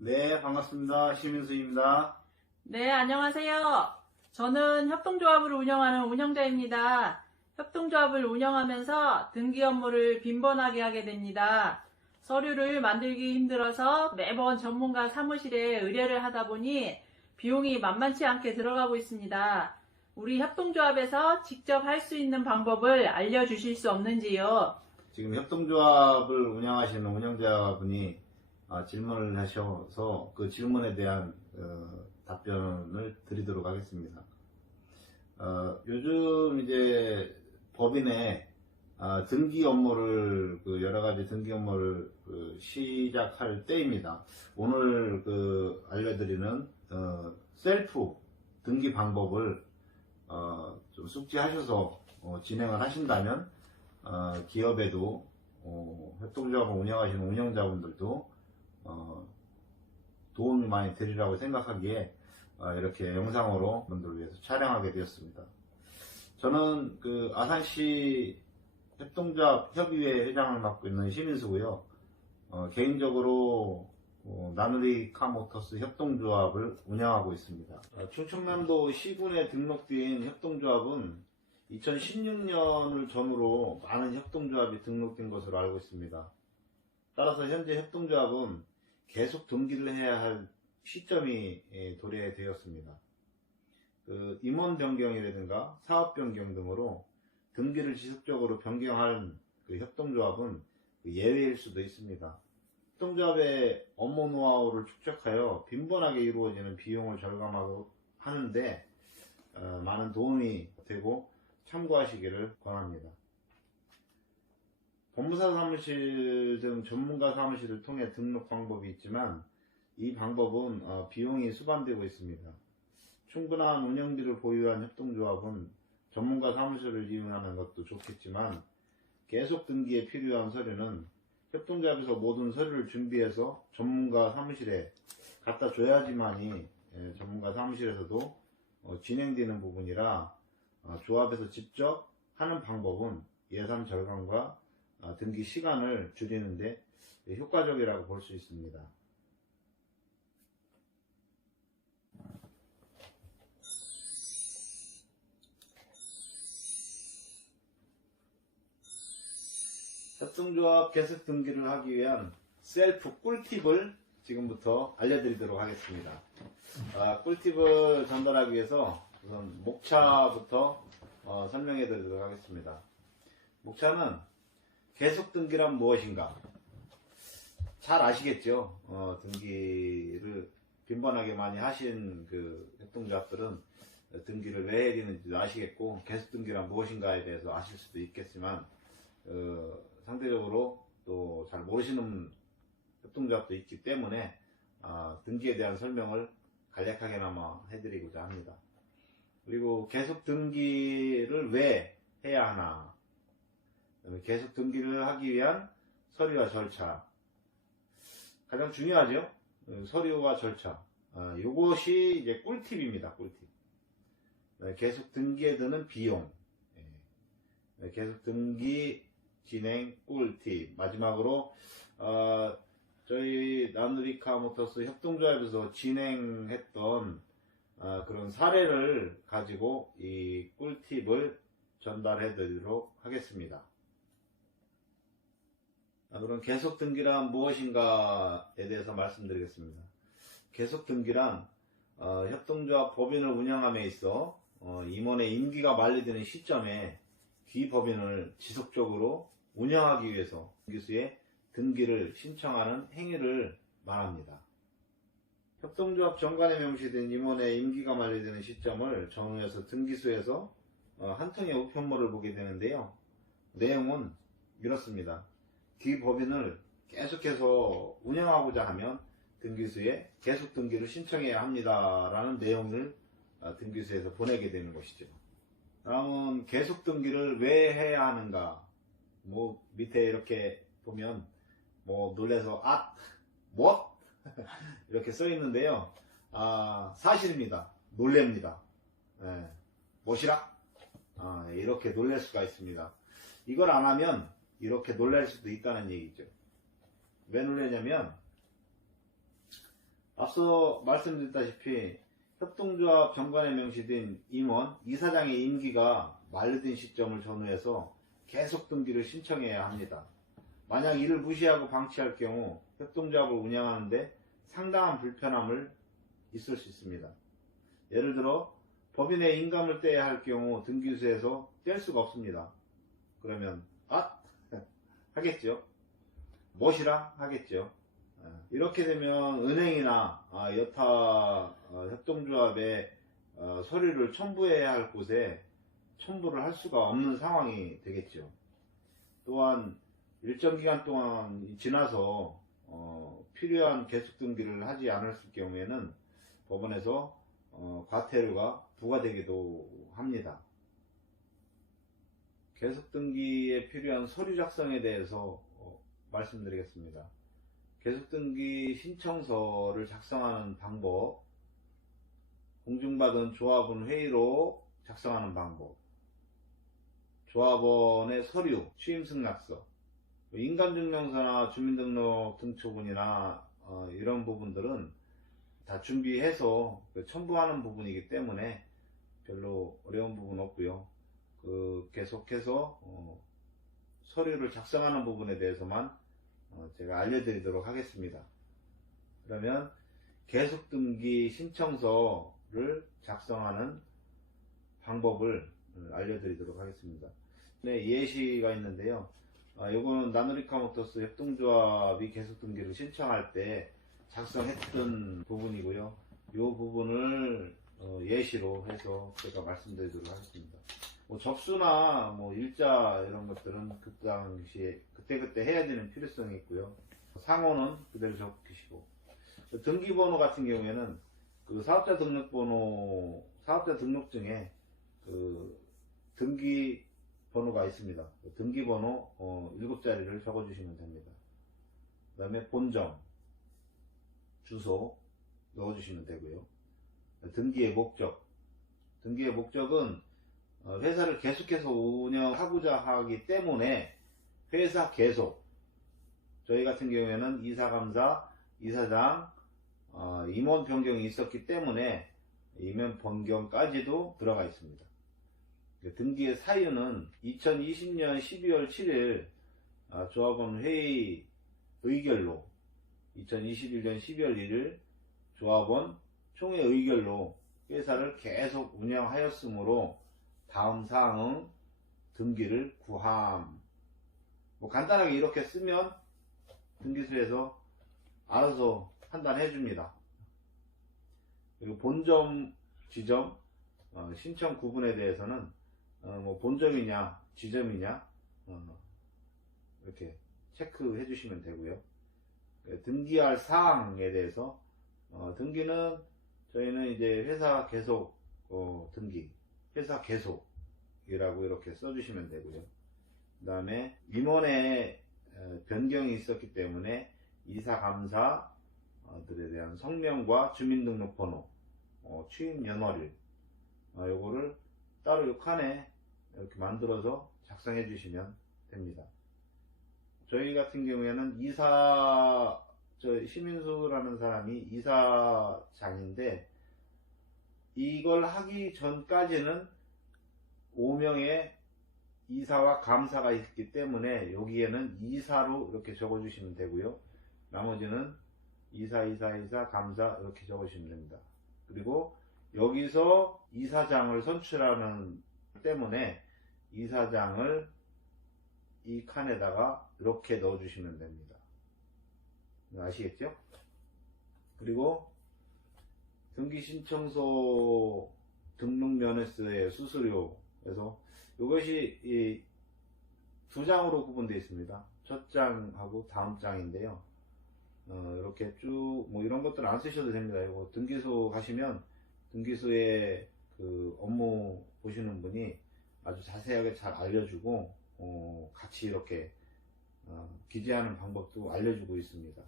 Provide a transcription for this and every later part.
네, 반갑습니다. 시민수입니다. 네, 안녕하세요. 저는 협동조합을 운영하는 운영자입니다. 협동조합을 운영하면서 등기 업무를 빈번하게 하게 됩니다. 서류를 만들기 힘들어서 매번 전문가 사무실에 의뢰를 하다 보니 비용이 만만치 않게 들어가고 있습니다. 우리 협동조합에서 직접 할 수 있는 방법을 알려주실 수 없는지요? 지금 협동조합을 운영하시는 운영자분이 질문을 하셔서 그 질문에 대한 답변을 드리도록 하겠습니다. 요즘 이제 법인의 등기 업무를 여러 가지 등기 업무를 시작할 때입니다. 오늘 알려드리는 셀프 등기 방법을 좀 숙지하셔서 진행을 하신다면 기업에도 협동조합을 운영하시는 운영자분들도 도움이 많이 되리라고 생각하기에 이렇게 영상으로 분들을 위해서 촬영하게 되었습니다. 저는 아산시 협동조합 협의회 회장을 맡고 있는 시민수고요. 개인적으로 나누리 카모터스 협동조합을 운영하고 있습니다. 충청남도 시군에 등록된 협동조합은 2016년을 전후로 많은 협동조합이 등록된 것으로 알고 있습니다. 따라서 현재 협동조합은 계속 등기를 해야 할 시점이 도래되었습니다. 임원 변경이라든가 사업 변경 등으로 등기를 지속적으로 변경할 협동조합은 예외일 수도 있습니다. 협동조합의 업무 노하우를 축적하여 빈번하게 이루어지는 비용을 절감하고 하는데 많은 도움이 되고 참고하시기를 권합니다. 법무사 사무실 등 전문가 사무실을 통해 등록 방법이 있지만 이 방법은 비용이 수반되고 있습니다. 충분한 운영비를 보유한 협동조합은 전문가 사무실을 이용하는 것도 좋겠지만 계속 등기에 필요한 서류는 협동조합에서 모든 서류를 준비해서 전문가 사무실에 갖다 줘야지만이 전문가 사무실에서도 진행되는 부분이라 조합에서 직접 하는 방법은 예산 절감과 등기 시간을 줄이는데 효과적이라고 볼 수 있습니다. 협동조합 개설 등기를 하기 위한 셀프 꿀팁을 지금부터 알려드리도록 하겠습니다. 꿀팁을 전달하기 위해서 우선 목차부터 설명해 드리도록 하겠습니다. 목차는 계속 등기란 무엇인가? 잘 아시겠죠? 등기를 빈번하게 많이 하신 협동조합들은 등기를 왜 해야 되는지도 아시겠고 계속 등기란 무엇인가에 대해서 아실 수도 있겠지만 상대적으로 또 잘 모르시는 협동조합도 있기 때문에 등기에 대한 설명을 간략하게나마 해드리고자 합니다. 그리고 계속 등기를 왜 해야 하나? 계속 등기를 하기 위한 서류와 절차, 가장 중요하죠. 서류와 절차, 이것이 이제 꿀팁입니다. 꿀팁. 계속 등기에 드는 비용, 계속 등기 진행 꿀팁. 마지막으로 저희 나누리카 모터스 협동조합에서 진행했던 그런 사례를 가지고 이 꿀팁을 전달해 드리도록 하겠습니다. 그럼 계속 등기란 무엇인가에 대해서 말씀드리겠습니다. 계속 등기란 협동조합 법인을 운영함에 있어 임원의 임기가 만료되는 시점에 기법인을 지속적으로 운영하기 위해서 등기소에 등기를 신청하는 행위를 말합니다. 협동조합 정관에 명시된 임원의 임기가 만료되는 시점을 전후해서 등기소에서 한 통의 우편물을 보게 되는데요. 내용은 이렇습니다. 기법인을 계속해서 운영하고자 하면 등기소에 계속 등기를 신청해야 합니다 라는 내용을 등기소에서 보내게 되는 것이죠. 다음은 계속 등기를 왜 해야 하는가. 뭐 밑에 이렇게 보면 뭐 놀래서 뭐? 이렇게 써 있는데요. 사실입니다. 놀랍니다. 뭐시라? 이렇게 놀랄 수가 있습니다. 이걸 안 하면 이렇게 놀랄 수도 있다는 얘기죠. 왜 놀라냐면 앞서 말씀드렸다시피 협동조합 정관에 명시된 임원, 이사장의 임기가 만료된 시점을 전후해서 계속 등기를 신청해야 합니다. 만약 이를 무시하고 방치할 경우 협동조합을 운영하는데 상당한 불편함을 있을 수 있습니다. 예를 들어 법인의 인감을 떼야 할 경우 등기소에서 뗄 수가 없습니다. 그러면 하겠죠. 뭐시라 하겠죠. 이렇게 되면 은행이나 여타 협동조합에 서류를 첨부해야 할 곳에 첨부를 할 수가 없는 상황이 되겠죠. 또한 일정 기간 동안 지나서 필요한 계속 등기를 하지 않았을 경우에는 법원에서 과태료가 부과되기도 합니다. 계속 등기에 필요한 서류 작성에 대해서 말씀드리겠습니다. 계속 등기 신청서를 작성하는 방법, 공증받은 조합원 회의로 작성하는 방법, 조합원의 서류, 취임승낙서, 인감증명서나 주민등록 등초본이나 이런 부분들은 다 준비해서 첨부하는 부분이기 때문에 별로 어려운 부분 없고요. 계속해서 서류를 작성하는 부분에 대해서만 제가 알려드리도록 하겠습니다. 그러면 계속등기 신청서를 작성하는 방법을 알려드리도록 하겠습니다. 네, 예시가 있는데요. 요거는 나누리카 모터스 협동조합이 계속등기를 신청할 때 작성했던 부분이고요. 이 부분을 예시로 해서 제가 말씀드리도록 하겠습니다. 뭐 접수나 뭐 일자 이런 것들은 그 당시에 그때그때 해야 되는 필요성이 있고요. 상호는 그대로 적히시고, 등기번호 같은 경우에는 그 사업자 등록번호, 사업자 등록증에 그 등기번호가 있습니다. 등기번호 7자리를 적어주시면 됩니다. 그 다음에 본점, 주소 넣어주시면 되고요. 등기의 목적, 등기의 목적은 회사를 계속해서 운영하고자 하기 때문에 회사 계속, 저희 같은 경우에는 이사감사, 이사장, 임원 변경이 있었기 때문에 임원 변경까지도 들어가 있습니다. 등기의 사유는 2020년 12월 7일 조합원 회의 의결로, 2021년 12월 1일 조합원 총회 의결로 회사를 계속 운영하였으므로 다음 사항은 등기를 구함. 뭐 간단하게 이렇게 쓰면 등기소에서 알아서 판단해 줍니다. 그리고 본점, 지점, 신청 구분에 대해서는 뭐 본점이냐 지점이냐 이렇게 체크해 주시면 되고요. 등기할 사항에 대해서 등기는 저희는 이제 회사 계속 등기, 회사 계속이라고 이렇게 써주시면 되고요. 그 다음에 임원의 변경이 있었기 때문에 이사감사들에 대한 성명과 주민등록번호, 취임연월일, 요거를 따로 요 칸에 이렇게 만들어서 작성해 주시면 됩니다. 저희 같은 경우에는 시민수라는 사람이 이사장인데, 이걸 하기 전까지는 5명의 이사와 감사가 있기 때문에 여기에는 이사로 이렇게 적어주시면 되고요. 나머지는 이사, 감사 이렇게 적어주시면 됩니다. 그리고 여기서 이사장을 선출하는 때문에 이사장을 이 칸에다가 이렇게 넣어주시면 됩니다. 아시겠죠? 그리고 등기신청서 등록면허서의 수수료에서 이것이 두 장으로 구분되어 있습니다. 첫 장하고 다음 장인데요. 이렇게 쭉 뭐 이런 것들 안 쓰셔도 됩니다. 이거 등기소 가시면 등기소에 그 업무 보시는 분이 아주 자세하게 잘 알려주고 같이 이렇게 기재하는 방법도 알려주고 있습니다.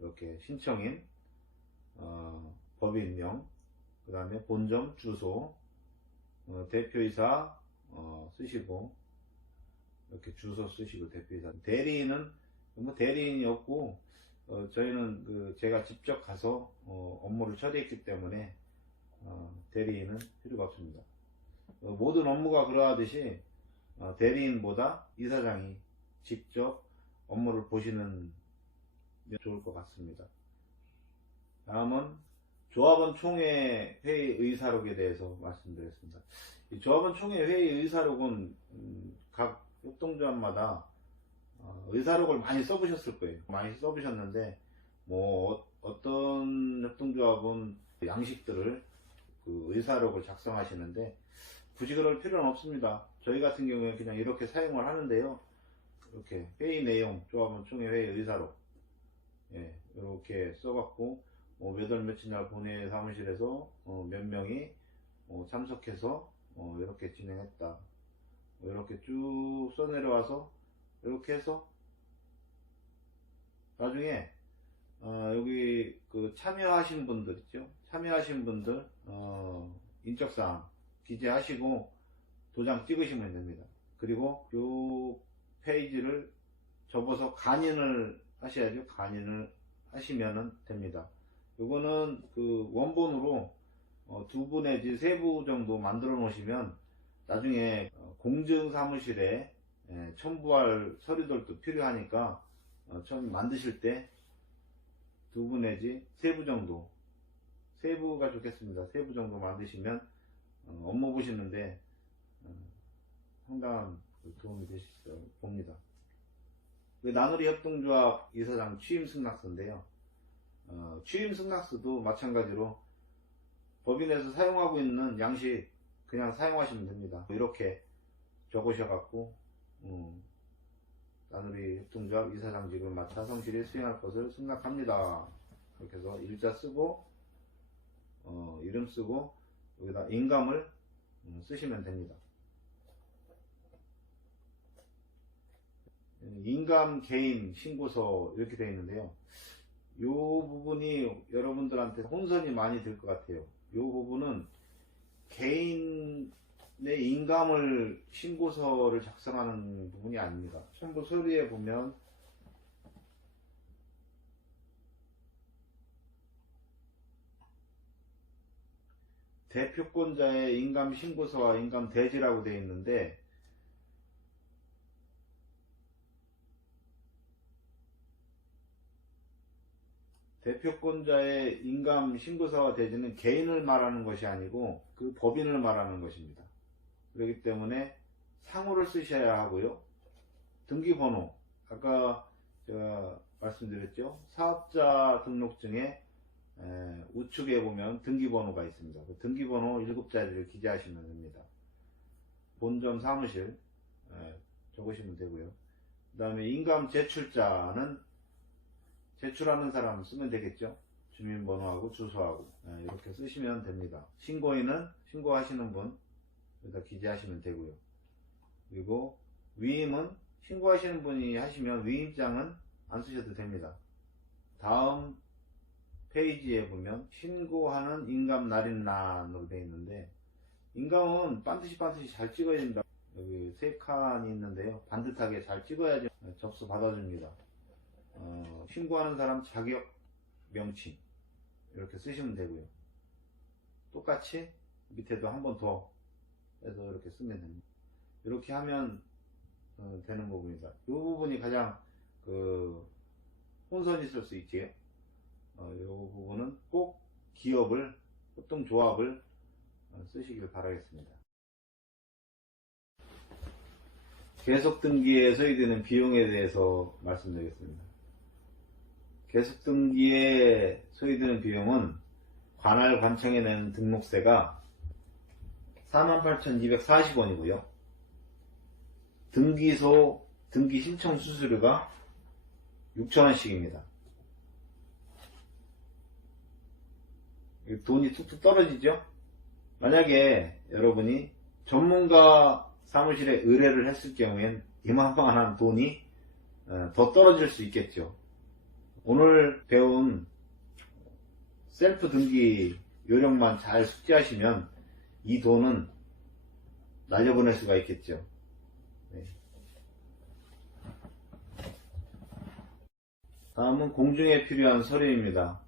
이렇게 신청인, 법인명, 그 다음에 본점 주소, 대표이사 쓰시고, 이렇게 주소 쓰시고, 대표이사. 대리인은 뭐 대리인이 없고, 저희는 제가 직접 가서 업무를 처리했기 때문에 대리인은 필요가 없습니다. 모든 업무가 그러하듯이 대리인보다 이사장이 직접 업무를 보시는 게 좋을 것 같습니다. 다음은 조합원 총회 회의 의사록에 대해서 말씀드렸습니다. 이 조합원 총회 회의 의사록은 각 협동조합마다 의사록을 많이 써보셨을 거예요. 많이 써보셨는데 뭐 어떤 협동조합은 양식들을 그 의사록을 작성하시는데 굳이 그럴 필요는 없습니다. 저희 같은 경우에 그냥 이렇게 사용을 하는데요. 이렇게 회의 내용, 조합원 총회 회의 의사록, 예, 이렇게 써갖고 몇 월 며칠 날 본회 사무실에서 몇 명이 참석해서 이렇게 진행했다. 이렇게 쭉 써내려와서 이렇게 해서 나중에 여기 그 참여하신 분들 있죠. 참여하신 분들 인적사항 기재하시고 도장 찍으시면 됩니다. 그리고 요 페이지를 접어서 간인을 하셔야죠. 간인을 하시면 됩니다. 요거는 그 원본으로 2부 내지 3부 정도 만들어 놓으시면 나중에 공증사무실에 첨부할 서류들도 필요하니까 처음 만드실 때 2부 내지 3부 정도, 3부가 좋겠습니다. 3부 정도 만드시면 업무 보시는데 상당한 도움이 되실 수 봅니다. 나누리 협동조합 이사장 취임 승낙서인데요. 취임 승낙서도 마찬가지로 법인에서 사용하고 있는 양식 그냥 사용하시면 됩니다. 이렇게 적으셔갖고 나누리 협동조합 이사장직을 맡아 성실히 수행할 것을 승낙합니다. 이렇게 해서 일자 쓰고 이름 쓰고 여기다 인감을 쓰시면 됩니다. 인감 개인 신고서 이렇게 되어 있는데요. 이 부분이 여러분들한테 혼선이 많이 될 것 같아요. 이 부분은 개인의 인감을 신고서를 작성하는 부분이 아닙니다. 첨부 서류에 보면 대표권자의 인감 신고서와 인감 대지라고 되어 있는데 대표권자의 인감 신고서와 대지는 개인을 말하는 것이 아니고 그 법인을 말하는 것입니다. 그렇기 때문에 상호를 쓰셔야 하고요. 등기번호, 아까 제가 말씀드렸죠. 사업자 등록증에 우측에 보면 등기번호가 있습니다. 그 등기번호 7자리를 기재하시면 됩니다. 본점 사무실 적으시면 되고요. 그 다음에 인감 제출자는 제출하는 사람 쓰면 되겠죠. 주민번호하고 주소하고 이렇게 쓰시면 됩니다. 신고인은 신고하시는 분 여기다 기재하시면 되고요. 그리고 위임은 신고하시는 분이 하시면 위임장은 안 쓰셔도 됩니다. 다음 페이지에 보면 신고하는 인감 날인란으로 되어 있는데 인감은 반드시 잘 찍어야 됩니다. 여기 3칸이 있는데요. 반듯하게 잘 찍어야지 접수 받아줍니다. 신고하는 사람 자격 명칭 이렇게 쓰시면 되고요. 똑같이 밑에도 한 번 더 해서 이렇게 쓰면 됩니다. 이렇게 하면 되는 부분이다. 이 부분이 가장 혼선이 있을 수 있지요. 이 부분은 꼭 기업을 협동조합을 쓰시길 바라겠습니다. 계속등기에 소요되는 비용에 대해서 말씀드리겠습니다. 계속등기에 소요되는 비용은 관할 관청에 내는 등록세가 48,240원이고요. 등기소 등기 신청 수수료가 6,000원씩입니다. 돈이 툭툭 떨어지죠? 만약에 여러분이 전문가 사무실에 의뢰를 했을 경우엔 이만한 돈이 더 떨어질 수 있겠죠. 오늘 배운 셀프 등기 요령만 잘 숙지하시면 이 돈은 날려보낼 수가 있겠죠. 네. 다음은 공증에 필요한 서류입니다.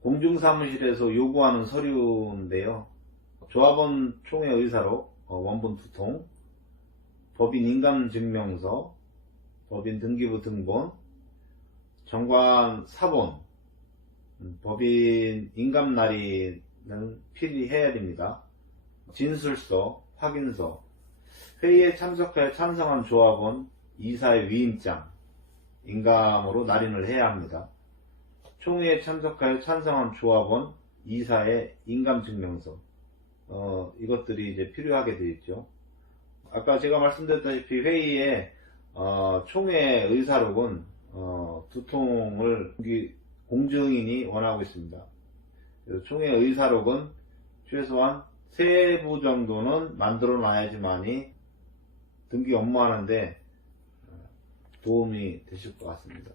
공증사무실에서 요구하는 서류인데요. 조합원 총회 의사록 원본 2통, 법인 인감증명서, 법인 등기부 등본, 정관 사본, 법인 인감날인은 필히해야 됩니다. 진술서, 확인서, 회의에 참석하여 찬성한 조합원 이사의 위임장, 인감으로 날인을 해야 합니다. 총회에 참석하여 찬성한 조합원 이사의 인감증명서, 이것들이 이제 필요하게 되어 있죠. 아까 제가 말씀드렸다시피 회의에 총회 의사록은 2통을 공증인이 원하고 있습니다. 그래서 총회 의사록은 최소한 3부 정도는 만들어 놔야지만이 등기 업무하는데 도움이 되실 것 같습니다.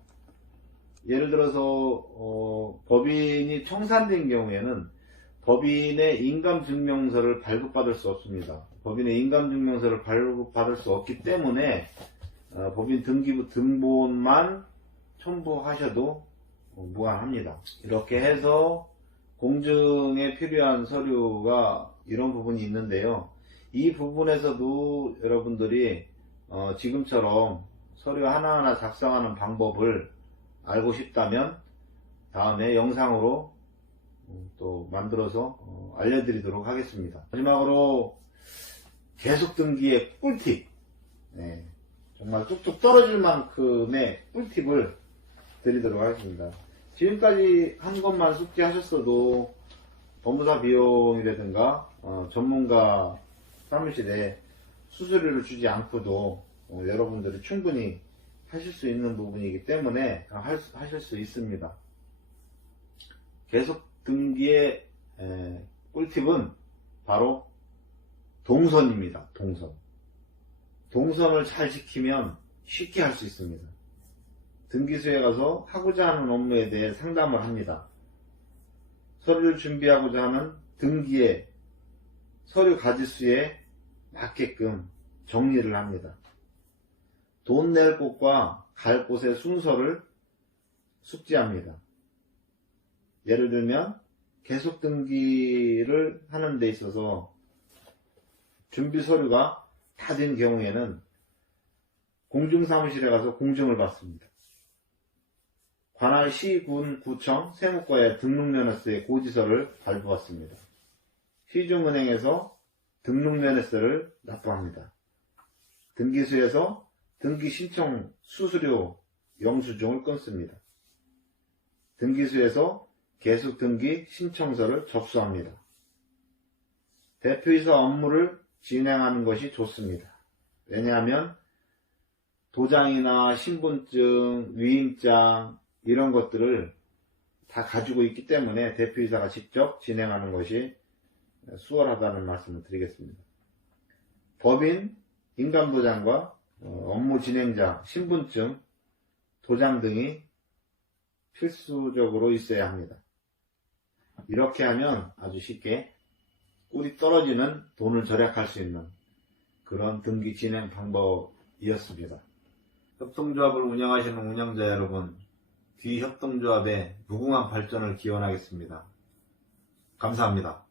예를 들어서 법인이 청산된 경우에는 법인의 인감증명서를 발급받을 수 없습니다. 법인의 인감증명서를 발급받을 수 없기 때문에 법인 등기부 등본만 첨부하셔도 무관합니다. 이렇게 해서 공증에 필요한 서류가 이런 부분이 있는데요. 이 부분에서도 여러분들이 지금처럼 서류 하나하나 작성하는 방법을 알고 싶다면 다음에 영상으로 또 만들어서 알려드리도록 하겠습니다. 마지막으로 계속 등기의 꿀팁, 정말 뚝뚝 떨어질 만큼의 꿀팁을 드리도록 하겠습니다. 지금까지 한 것만 숙지하셨어도 법무사 비용이라든가 전문가 사무실에 수수료를 주지 않고도 여러분들이 충분히 하실 수 있는 부분이기 때문에 하실 수 있습니다. 계속 등기의 꿀팁은 바로 동선입니다. 동선을 잘 지키면 쉽게 할 수 있습니다. 등기소에 가서 하고자 하는 업무에 대해 상담을 합니다. 서류를 준비하고자 하는 등기의 서류 가지수에 맞게끔 정리를 합니다. 돈 낼 곳과 갈 곳의 순서를 숙지합니다. 예를 들면 계속 등기를 하는 데 있어서 준비 서류가 다 된 경우에는 공증사무실에 가서 공증을 받습니다. 관할 시, 군, 구청, 세무과에 등록면허세의 고지서를 발부받습니다. 시중은행에서 등록면허세를 납부합니다. 등기소에서 등기신청 수수료 영수증을 끊습니다. 등기소에서 계속등기 신청서를 접수합니다. 대표이사 업무를 진행하는 것이 좋습니다. 왜냐하면 도장이나 신분증, 위임장 이런 것들을 다 가지고 있기 때문에 대표이사가 직접 진행하는 것이 수월하다는 말씀을 드리겠습니다. 법인 인감도장과 업무 진행자, 신분증, 도장 등이 필수적으로 있어야 합니다. 이렇게 하면 아주 쉽게 꿀이 떨어지는 돈을 절약할 수 있는 그런 등기 진행 방법이었습니다. 협동조합을 운영하시는 운영자 여러분, 뒤협동조합의 무궁한 발전을 기원하겠습니다. 감사합니다.